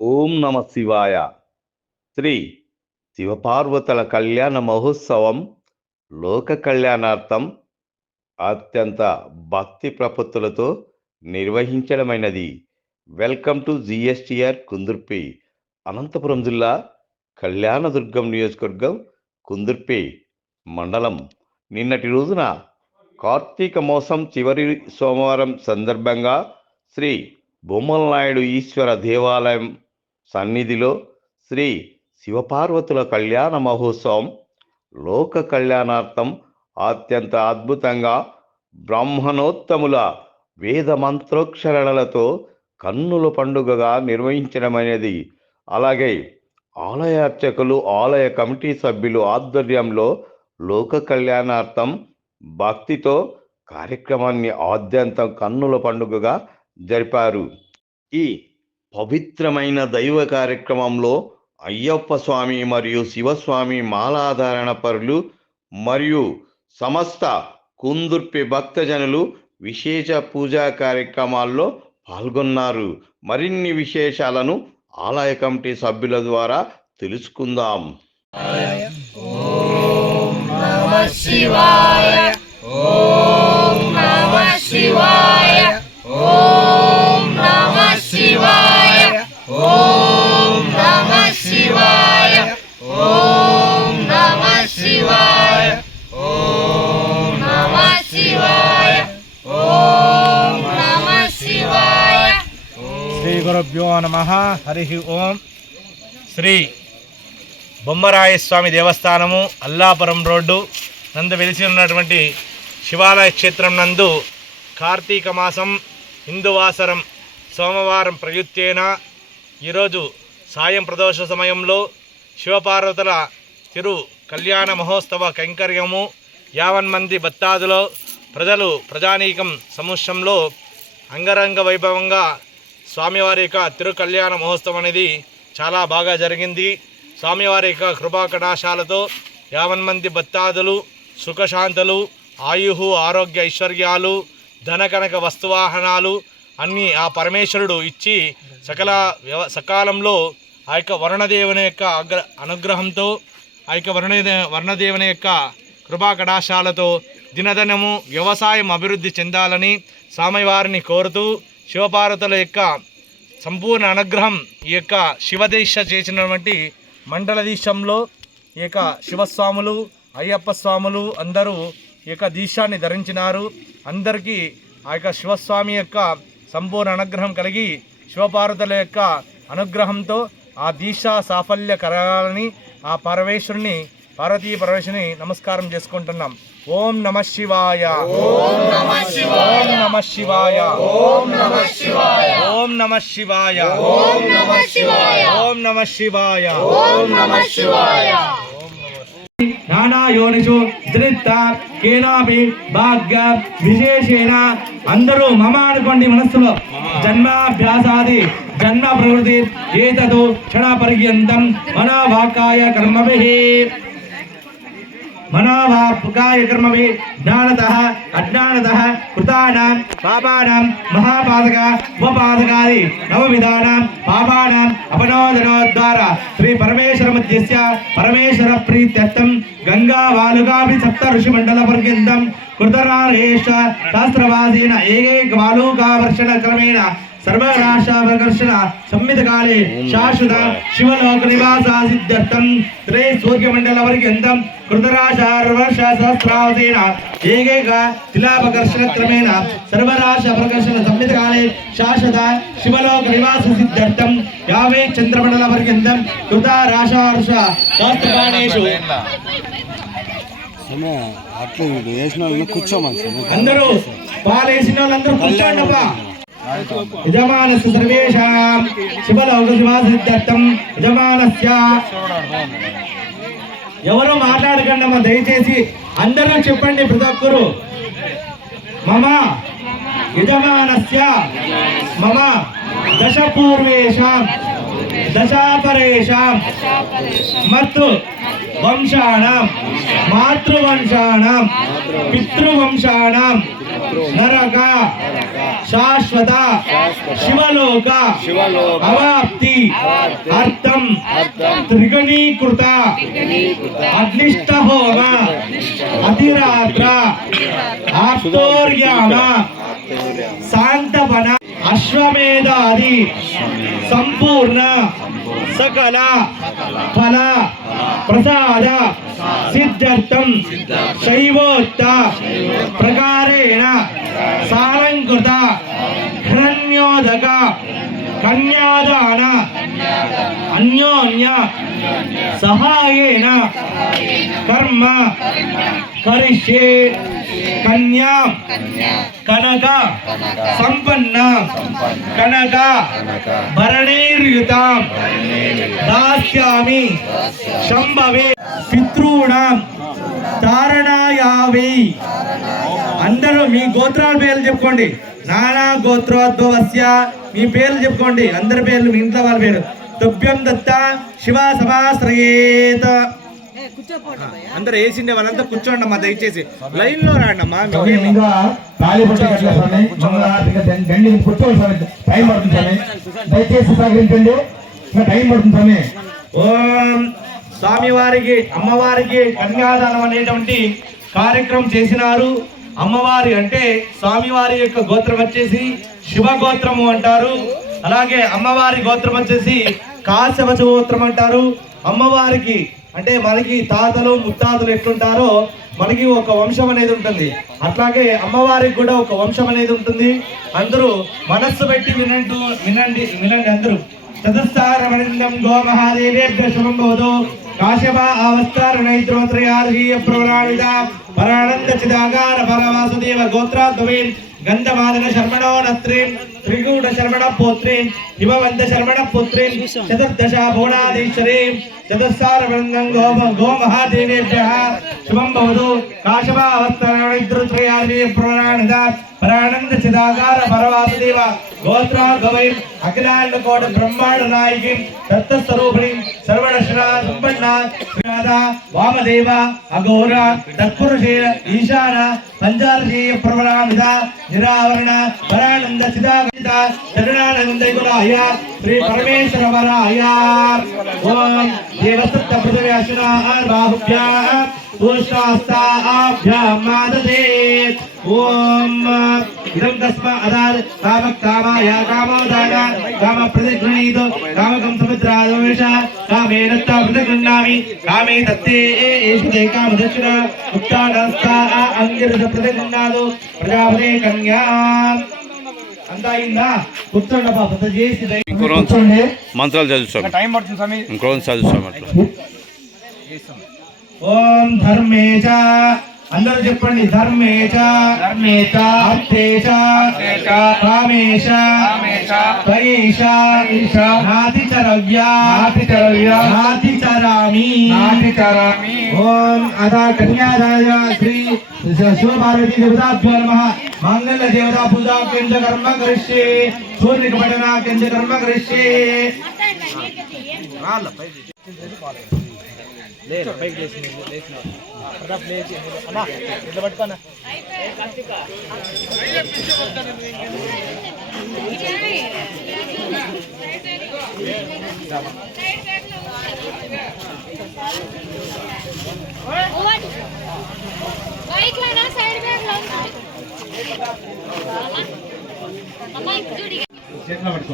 ఓం నమ శివాయ. శ్రీ శివపార్వతుల కళ్యాణ మహోత్సవం లోక కళ్యాణార్థం అత్యంత భక్తి ప్రపత్తులతో నిర్వహించడమైనది. Welcome to GSTR Kundurpi Anantapur జిల్లా కళ్యాణదుర్గం నియోజకవర్గం కుందుర్పి మండలం. నిన్నటి రోజున కార్తీక మాసం చివరి సోమవారం సందర్భంగా శ్రీ బొమ్మల నాయుడు ఈశ్వర దేవాలయం సన్నిధిలో శ్రీ శివపార్వతుల కళ్యాణ మహోత్సవం లోక కళ్యాణార్థం అత్యంత అద్భుతంగా బ్రాహ్మణోత్తముల వేద మంత్రోక్షరణలతో కన్నుల పండుగగా నిర్వహించడమైనది. అలాగే ఆలయ అర్చకులు ఆలయ కమిటీ సభ్యులు ఆధ్వర్యంలో లోక కళ్యాణార్థం భక్తితో కార్యక్రమాన్ని ఆద్యంతం కన్నుల పండుగగా జరిపారు. ఈ పవిత్రమైన దైవ కార్యక్రమంలో అయ్యప్ప స్వామి మరియు శివస్వామి మాలాధారణ పరులు మరియు సమస్త కుందుర్పి భక్తజనులు విశేష పూజా కార్యక్రమాల్లో పాల్గొన్నారు. మరిన్ని విశేషాలను ఆలయ కమిటీ సభ్యుల ద్వారా తెలుసుకుందాం. శివాయ. ఓం నమ శివాయ. శివాయ. ఓం నమ శివాయ. ఓం నమ శివాయ. ఓం నమ శివాయ. శ్రీ గురుభ్యో నమ. హరి ఓం. శ్రీ బొమ్మరాయ స్వామి దేవస్థానము అల్లాపురం రోడ్డు నందు వెలిసి ఉన్నటువంటి శివాలయ క్షేత్రం నందు కార్తీక మాసం హిందువాసరం సోమవారం ప్రయుక్తేన ఈరోజు సాయం ప్రదోష సమయంలో శివపార్వతుల తిరు కళ్యాణ మహోత్సవ కైంకర్యము యావన్ మంది భక్తాదులో ప్రజలు ప్రజానీకం సమూహంలో అంగరంగ వైభవంగా స్వామివారి యొక్క తిరు కళ్యాణ మహోత్సవం అనేది చాలా బాగా జరిగింది. స్వామివారి యొక్క కృపా కటాశాలతో యావన్ మంది భక్తాదులు సుఖశాంతులు ఆయుహు ఆరోగ్య ఐశ్వర్యాలు ధనకనక వస్తువాహనాలు అన్నీ ఆ పరమేశ్వరుడు ఇచ్చి సకల వ్యవ సకాలంలో ఆ యొక్క వరుణదేవుని యొక్క అగ్ర అనుగ్రహంతో ఆ యొక్క వరుణ వర్ణదేవుని యొక్క కృపా కటాశాలతో దినదినము వ్యవసాయం అభివృద్ధి చెందాలని స్వామివారిని కోరుతూ శివపార్వతుల యొక్క సంపూర్ణ అనుగ్రహం ఈ యొక్క శివదీక్ష చేసినటువంటి మండల దీక్షంలో ఈ యొక్క శివస్వాములు అయ్యప్ప స్వాములు అందరూ ఈ యొక్క దీక్షాన్ని ధరించినారు. అందరికీ ఆ యొక్క శివస్వామి యొక్క సంపూర్ణ అనుగ్రహం కలిగి శివపార్వతుల యొక్క అనుగ్రహంతో ఆ దీక్ష సాఫల్య కరగాలని ఆ పరమేశ్వరుని పార్వతీ పరమేశ్వరుని నమస్కారం చేసుకుంటున్నాం. ఓం నమ శివాయ. ఓం నమ శివాయ. ఓం నమ శివాయ. ఓం నమ శివాయ. ఓం నమ శివాయ. ఓం నమ శివాయ. ఓం నమ శివాయ. నానాయోనిషు ధృత్త కేనాపి భాగ్య విశేషేణ. అందరూ మమ అనుకోండి మనస్సులో. జన్మాభ్యాసాది జన్మ ప్రకృతి ఏతదు క్షణ పర్యంతం మన వాకాయ కర్మభి. మనోవాపుకాయ కర్మభి జ్ఞానత అజ్ఞానత కృతానాం పాపానాం మహాపాదక ఉపపాదకాది నవవిధానాం పాపానాం అపనోదనోద్వారా శ్రీ పరమేశ్వర మధ్యస్య పరమేశ్వర ప్రీత్యర్థం గంగా వాలుగాభి సప్త ఋషి మండల పర్యంతం కృతరాలేష శాస్త్రవాసీన ఏకైక వాలుకావర్షణ క్రమేణ సర్వరాశావకర్షణ సంహితకాలే శాశ్వత శివలోక నివాస సిద్ధ్యర్థం త్రే సూర్యమండల పర్యంతం కృతరాశార్వర్ష సహస్రావతేన ఏకైక శిలాపకర్షణ క్రమేణ సర్వరాశ ప్రకర్షణ సంహితకాలే శాశ్వత శివలోక నివాస సిద్ధ్యర్థం యావే చంద్రమండల పర్యంతం కృతరాశార్ష సమయ అట్లా వేసిన వాళ్ళని కూర్చోమని. అందరూ పాలేసిన వాళ్ళందరూ కూర్చోండప్పా. యజమాన సర్వేషాం శివలౌక శివాసిద్ధ్యర్థం యజమానస్య. ఎవరు మాట్లాడకండమ్మా దయచేసి అందరూ చెప్పండి ప్రతి ఒక్కరు. మమ. యజమానస్య. మమ. దశ పూర్వేషాం దశాపరేషాం. మత్తు. వంశాణం మాతృవంశాణం పితృవంశాణం నరక శాశ్వత శివలోక అవాప్తి అర్థం త్రిగణీకృత అగ్నిష్ట హోమ అధిరాత్ర ఆప్తోర్యామ. శాంతపన. అశ్వమేధ అది. సంపూర్ణ సకల ఫల ప్రసాద సిద్ధార్థం శైవోత్త ప్రకారేణ సారంకృత హిరణ్యోదక కన్యాదాన. అన్యోన్య. సహాయేన. కర్మ. కరిష్యే. కన్యా. కనక. సంపన్న. కనక. భరణీర్యుత. దాస్యామి. శంభవే. పితॄణాం. తారణాయావి అందరూ మీ గోత్రాల పేర్లు చెప్పుకోండి. నానా గోత్రోద్భవస్య. మీ పేర్లు చెప్పుకోండి. అందరి పేర్లు మీ ఇంట్లో వాళ్ళ పేరు తుభ్యం దత్త శివ సభాశ్రయేత. అందరు వేసిండే వాళ్ళంతా కూర్చోండి అమ్మా దయచేసి లైన్లో రాండి అమ్మా దయచేసి సహకరించండి. ఇంకా టైం పడుతుంది స్వామి. ఓం స్వామివారికి అమ్మవారికి కన్యాదానం అనేటువంటి కార్యక్రమం చేసినారు. అమ్మవారి అంటే స్వామివారి యొక్క గోత్రం వచ్చేసి శివ గోత్రము అంటారు. అలాగే అమ్మవారి గోత్రం వచ్చేసి కాశ్యప గోత్రం అంటారు. అమ్మవారికి అంటే మనకి తాతలు ముత్తాతలు ఎట్లుంటారో మనకి ఒక వంశం అనేది ఉంటుంది. అట్లాగే అమ్మవారికి కూడా ఒక వంశం అనేది ఉంటుంది. అందరూ మనస్సు పెట్టి వినంటూ వినండి వినండి అందరూ. చతుస్సారవృందం గో మహాదేవేభ్య శుభం భవతు. కాశ్యప ఆవస్తారుణైత్రోత్రయార్హీయ ప్రవరాణిత పరానంద చిదాగార పరవాసుదేవ గోత్రాద్వైన్ గంధమాదన శర్మణో నత్రీం త్రిగూఢ శర్మణ పోత్రీం హిమవంత శర్మణ పుత్రీం చతుర్దశ భువనాధీశ్వరీం చతుస్సారవృందం గో గో మహాదేవేభ్య శుభం భవతు కాశ్యప ఆవస్తారుణైత్రోత్రయార్హీయ ప్రవరాణిత ಪ್ರಾಣಂದ ಚಿದಾಗಾರ ಪರವಾಸುದೇವ ಗೋತ್ರ ಗವೈಂ ಅಖಿಲಾಂಡ ಕೋಟ ಬ್ರಹ್ಮಾಂಡ ನಾಯಕಿಂ ದತ್ತ ಸ್ವರೂಪಿಣಿಂ ಸರ್ವಣಶನ ಸಂಪನ್ನ ಶ್ರೀನಾಥ ವಾಮದೇವ ಅಘೋರ ತತ್ಪುರುಷೇರ ಈಶಾನ ಪಂಚಾರ್ಷೀಯ ಪ್ರವರಾಮಿತ ನಿರಾವರಣ ಪರಾನಂದ ಚಿದಾಗಿತ ಚರಣಾನಂದೈಕುಲಾಯ ಶ್ರೀ ಪರಮೇಶ್ವರ ವರಾಯ ಓಂ ದೇವಸತ್ತ ಪೃಥ್ವಿ ಅಶುನಾ ಬಾಹುಭ್ಯಾ సముద్రాదవేష కామేన తా ప్రతిగృహ్ణామి కామే తత్తే ఏషు తే కామ దక్షిణ ఉత్తానస్తా అంగిరస ప్రతిగృహ్ణాదు ప్రజాపతే కన్యా అంతా అయిందా కూర్చోండి అబ్బా పెద్ద చేసి దయ- కూర్చోండి మంత్రాలు చదువుతాం టైం పడుతుంది స్వామి ఇంకో చదువుతాం అట్లా ఓం ధర్మేచ అందరూ చెప్పండి ధర్మేచ ధర్మేచ అర్థేచ కామేశ త్వయేష నాతి చరవ్య నాతి చరవ్య నాతి చరామి నాతి చరామి ఓం అదా కన్యాదాయ శ్రీ శివపార్వతీ దేవతాభ్యో నమః। మాంగళ్య దేవతా పూజా కేంద్ర కర్మ కరిష్యే। సూర్య పఠన కేంద్ర కర్మ కరిష్యే। లేదు పైకి లేచి లేచిన ప్రతాప్ లేచి అన్నా ఇట్లా పట్టుకోనా బైక్ లోనా సైడ్ బ్యాగ్ లో అమ్మా చూడి చేతిలో పట్టుకో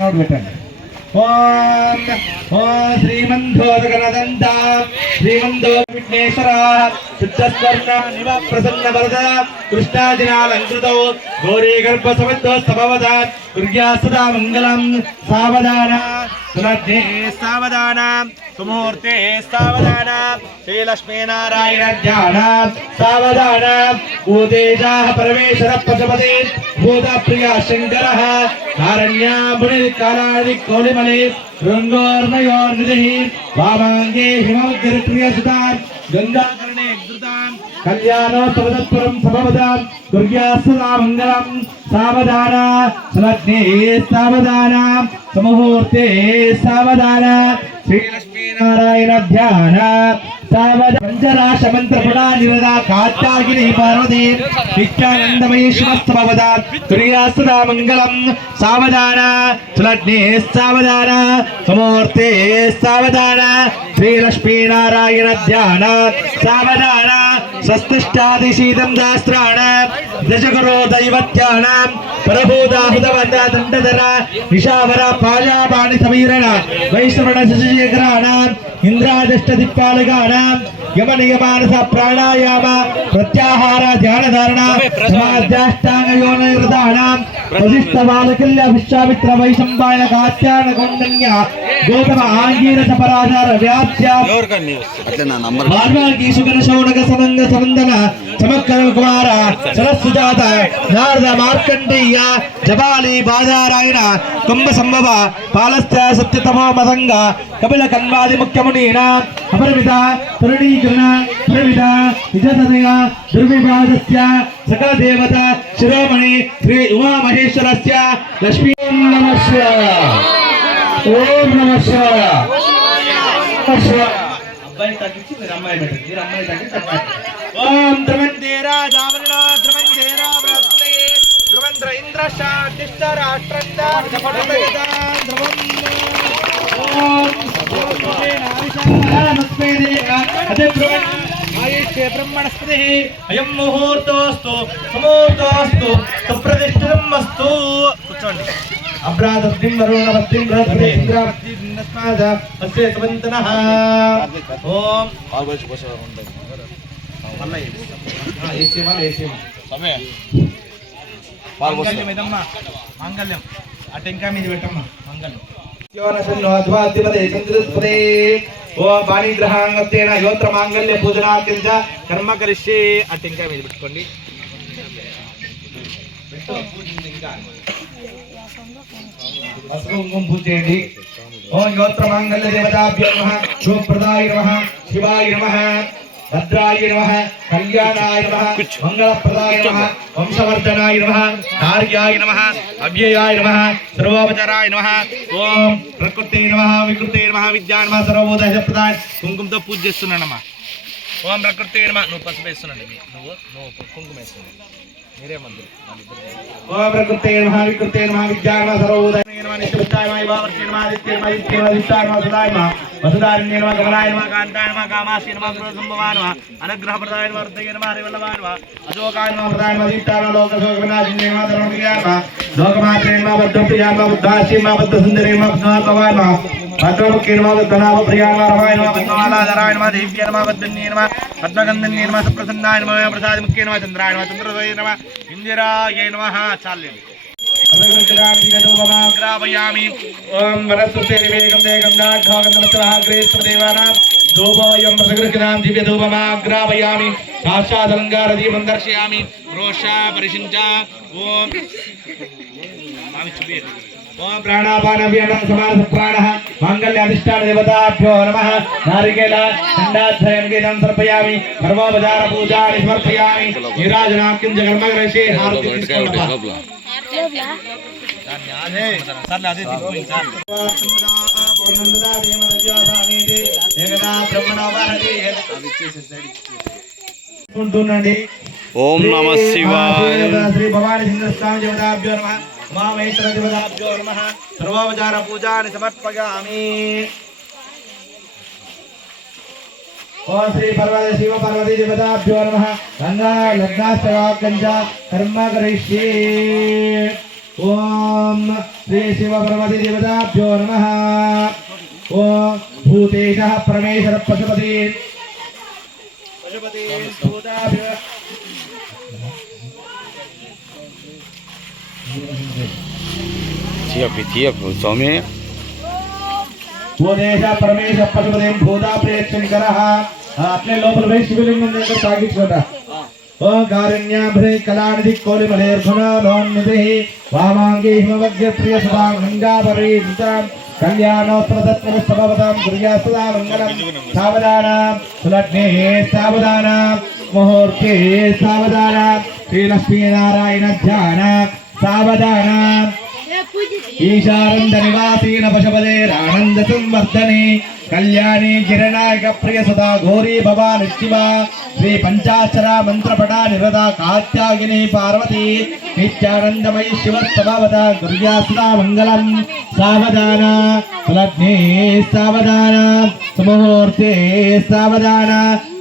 నోట్ పెట్టండి ఓం ఓం శ్రీమంధోదకనదంత శ్రీమంధో విఘ్నేశ్వర శుద్ధస్వర్ణ నివ ప్రసన్న వరద. కృష్ణాజినాలంకృతో గౌరీ గర్భ సమిద్ధో సమవద. దుర్గా సదా మంగళం. సావధాన. సులగ్నే సావధాన. సుమూర్తే సావధాన శ్రీలక్ష్మీనారాయణ ధ్యాన సావధాన భూతేజా పరమేశ్వర పశుపతి భూత ప్రియ శంకర కారణ్య ముని కాలాది కౌలిమలే శృంగోర్మయోర్నిధి వామాంగే హిమగిరిప్రియ సుతాన్ గంగాకర్ణే ధృతాన్ కళ్యాణోత్తమతత్పురం సమవదాం దుర్యాస్తులా మంగళం సావధాన సులగ్నే సావధాన సమూహూర్తే సావధాన శ్రీలక్ష్మీనారాయణ ధ్యాన సావద నిరదా కాత్యాగిని పార్వతి నిత్యానందమయీ శివస్తవద ప్రియాసదా మంగళం సావధాన సులగ్నే సావధాన సమూర్తే సావధాన ధ్యాన సావధాన. ಸ್ವಸ್ತಿಷ್ಟಾದಿಶೀತಂ ದಾಸ್ತ್ರಾಣ ದಶಕರೋ ದೈವತ್ಯಾಣ ಪ್ರಭೂದಾಹುತವಂದ ದಂಡಧರ ನಿಶಾವರ ಪಾಯಾಪಾಣಿ ಸಮೀರಣ ವೈಷ್ಣವಣ ಶಶಿಶೇಖರಾಣ ಇಂದ್ರಾದಷ್ಟ ದಿಪ್ಪಾಲಗಾಣ యమ నియమానస ప్రాణాయామ ప్రత్యాహార ధ్యాన ధారణ సమాధ్యాష్టాంగ యోన నిర్దాన వశిష్ఠ బాలకల్య విశ్వామిత్ర వైశంపాయన కాత్యాన కౌండన్య గౌతమ ఆంగీరస పరాచార వ్యాప్య అట్లే నా నంబర్ వాల్మీకి సుగన శౌనక సమంగ సమందన సమక్కర కుమార సరస్సుజాత నారద మార్కండేయ జబాలి బాధారాయణ కుంభ సంభవ పాలస్య సత్యతమో మతంగ కపిల కన్వాది ముఖ్యమునీన అపరిమిత తరుణీకరణ పరిమిత విజతనయ దుర్వివాదస్య సకల దేవత శిరోమణి శ్రీ ఉమా మహేశ్వరస్య లక్ష్మీ నమః శివాయ. ఓం నమః శివాయ. నమః శివాయ. అబ్బాయి తగ్గించి మీరు అమ్మాయి పెట్టండి మీరు అమ్మాయి తగ్గించి ఓం ధ్రువంతేరా జామన ధ్రువంతేరా ధ్రువంద్ర ఇంద్ర శాంతిష్ట రాష్ట్రంద బ్రహ్మణస్పతి అయం ముహూర్తోస్తు సమూర్తోస్తు సుప్రతిష్ఠితం అస్తు కూర్చోండి ఇంద్రావస్తి నస్మాద అస్య సువంతనః ఓం మళ్ళా ఏసీ వాళ్ళు ఏసీ మాంగళ్యం ఇదమ్మా మాంగళ్యం. అటు ఇంకా మీది పెట్టమ్మా. చంద్రస్పదే. ఓ పాణిగ్రహాంగత్తేన యోత్ర మాంగళ్య పూజనార్థం చ కర్మ కరిష్యే. అటు ఇంకా మీది పెట్టుకోండి. పసుపు కుంకుమ పూజ చేయండి. ఓం యోత్ర మాంగళ్య దేవతాభ్యో నమ. శుభప్రదాయ నమ. శివాయ నమ. భద్రాయ నమ కళ్యాణాయ నమ మంగళప్రదాయ నమ వంశవర్ధనాయ నమ కార్యాయ నమ అవ్యయాయ నమ సర్వోపచారాయ నమ ఓం ప్రకృతే నమ వికృతే నమ విద్యా నమ సర్వోదయ ప్రదాయ కుంకుమతో పూజ చేస్తున్నానమ్మా. ఓం ప్రకృతే నమ. నువ్వు పసుపు వేస్తున్నాండి మీ- నువ్వు నువ్వు కుంకుమ వేస్తున్నాడు మీరే మందులు. ఓం ప్రకృతే నమ వికృతే నమ విద్యా నమ సర్వోదయ నమ నిత్యవృత్తాయ నమ సదాయ వసుదారిణ్య నమ కమలాయ నమ కాంతాయ నమ నమ క్రోధంభవాయ నమ అనుగ్రహప్రదాయ నమ హృదయ నమ హరివల్లభాయ నమ అశోకాయ నమ ప్రదాయ నమ దీప్తాయ నమ లోక శోకవినాశిన్య నమ ధర్మప్రియాయ నమ లోకమాత్రే నమ బద్ధప్రియాయ నమ నమ బద్ధ సుందరి నమ పద్మాత్మవాయ నమ భద్రముఖే నమ బద్ధనాభ ప్రియాయ రమాయ నమ పద్మమాలాధరాయ నమ దేవ్య నమ బద్ధన్య నమ పద్మగంధన్య నమ సుప్రసన్నాయ నమ ప్రసాదముఖ్య నమ చంద్రాయ నమ చంద్రదయ నమ ఇందిరాయ నమ చాల్యండి గ్రాపయామి ఓం వరస్వతే వివేకం దేకం దాఢోగంధమస్తవాగ్రేశ్వరదేవానాం ధూపోయం దివ్య ధూపమాగ్రాపయామి దీపం దర్శయామి. రోషా పరిశించ. ఓం. ఓం ప్రాణాపాన వ్యానం సమాన ప్రాణ మాంగళ్య అధిష్టాన దేవతాభ్యో నమ నారికేల దండాధ్యయన సమర్పయామి సర్వోపచార పూజాని సమర్పయామి నీరాజనాఖ్యం జగన్మగరేషే హారతి తీసుకోండి సర్లే అదే ఉంటుండండి ఓం నమ శివాయ శ్రీ భవాని సింహస్వామి దేవతాభ్యో నమ ఉమామహేశ్వర దేవతాభ్యో నమ సర్వోపచార పూజాని సమర్పయామి ఓం శ్రీ పర్వత శివ పర్వతి దేవతాభ్యో నమ గంగా లగ్నాష్టకాకంచ కర్మ కరిష్యే ఓం శ్రీ శివ పర్వతి దేవతాభ్యో నమ ఓం భూతేశ పరమేశ్వర పశుపతి పశుపతి భూతాభ్యో తీయకు తీయకు స్వామి భూదేశ పరమేశ పశుపతి భూతా ప్రేక్షంకర అట్లే లోపల పోయి శివలింగం దగ్గర సాగించుకోట ఓ కారుణ్యాభ్రే కళానిధి కోలిమలేర్ఘుణోన్నిధి వామాంగే హిమవగ్ర ప్రియ సదా గంగాపరీ కళ్యాణోత్సవతత్వ సమవతాం గుర్యా సదా మంగళం సావధాన సులగ్నే సావధాన ముహూర్తే సావధాన శ్రీలక్ష్మీనారాయణ ధ్యాన సావధాన ఈశానంద నివాసీన పశుపదే పశుపదేరానంద సంవర్ధనే కళ్యాణి కిరణాయక ప్రియ సదా ఘోరీ భవాని శివ శ్రీ పంచాక్షర మంత్రపట నిరద కాత్యాగిని పార్వతి నిత్యానందమయి శివస్తభావత గుర్యా సదా మంగళం సావధాన లగ్నే సావధాన సుముహూర్తే సావధాన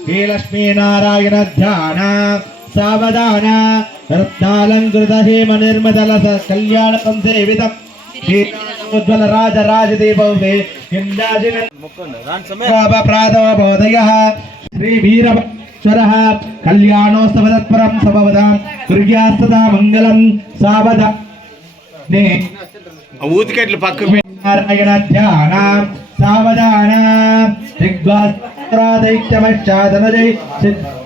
శ్రీలక్ష్మీనారాయణ ధ్యాన సావధాన రత్నాలంకృత హేమ నిర్మదల కళ్యాణకం సేవితం శ్రీజ్వల రాజ రాజదీపౌతే ప్రాతోబోధయ శ్రీ వీరభేశ్వర కళ్యాణోత్సవ తత్పరం సభవదాం కుర్యాస్తదా మంగళం సావధ ఊతికెట్లు పక్కకు నారాయణ ధ్యాన సావధాన దిగ్వాదైత్యమశ్చాదనజై సేవిత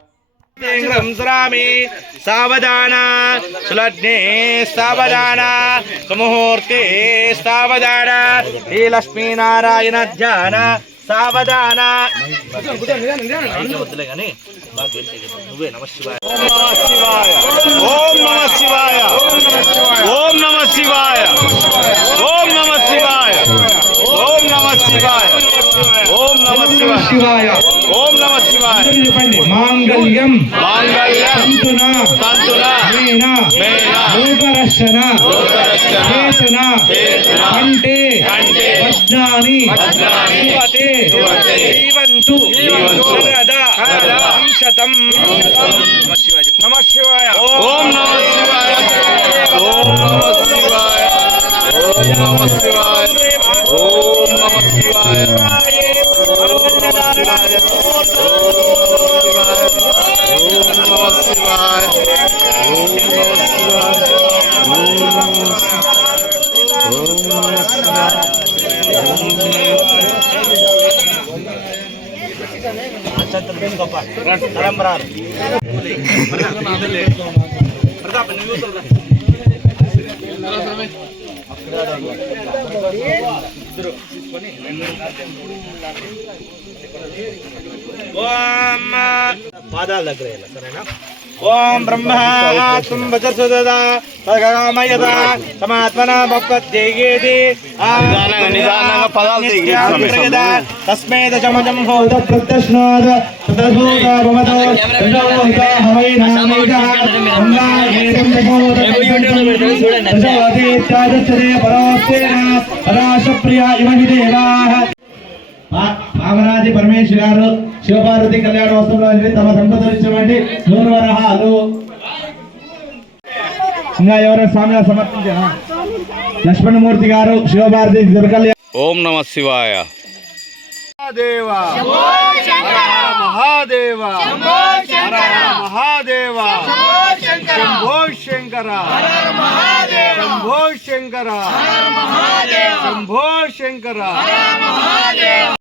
संश्रामे सावधाना, सुलग्ने सावधाना, सुमुहूर्ते सावधाना हे लक्ष्मीनारायण ध्यान सावधान। నువ్వే నమ शिवाय। ఓం నమ శివాయ ఓం నమ శివాయ ఓం నమ శివాయ ओम नमः शिवाय। ओम नमः शिवाय। ओम नमः शिवाय। मांगल्यम। मांगल्यम। तंतुना तंतुना मेना। मेना। लोकरक्षणा। चेतना। कंटे वज्ञानि जीवते जीवन्तु। सर्वदा शतम नमः शिवाय। తలంబరాలు ప్రతాప్ నువ్వు పాదాల దగ్గర సరేనా? ఓం బ్రహ్మాత్మ వచర్సుదా తదగమయదా తమాత్మన భక్పద్యేగేది నిదానంగా నిదానంగా పదాలు తెగిదా తస్మై దశమజం హోద ప్రత్యశ్నాద తదభూత పామరాజి పరమేశ్వర గారు శివపార్వతి కళ్యాణోత్సవంలో తమ సంపదలు ఇచ్చినటువంటి నూరు వరహాలు. ఇంకా ఎవరైనా స్వామిగా సమర్పించారా లక్ష్మణమూర్తి గారు శివపార్వతి దుర్గల్యాణ ఓం నమ శివాయ. మహాదేవ. మహాదేవ. మహాదేవ. శంభో శంకర. శంభో శంకర. శంభో శంకర.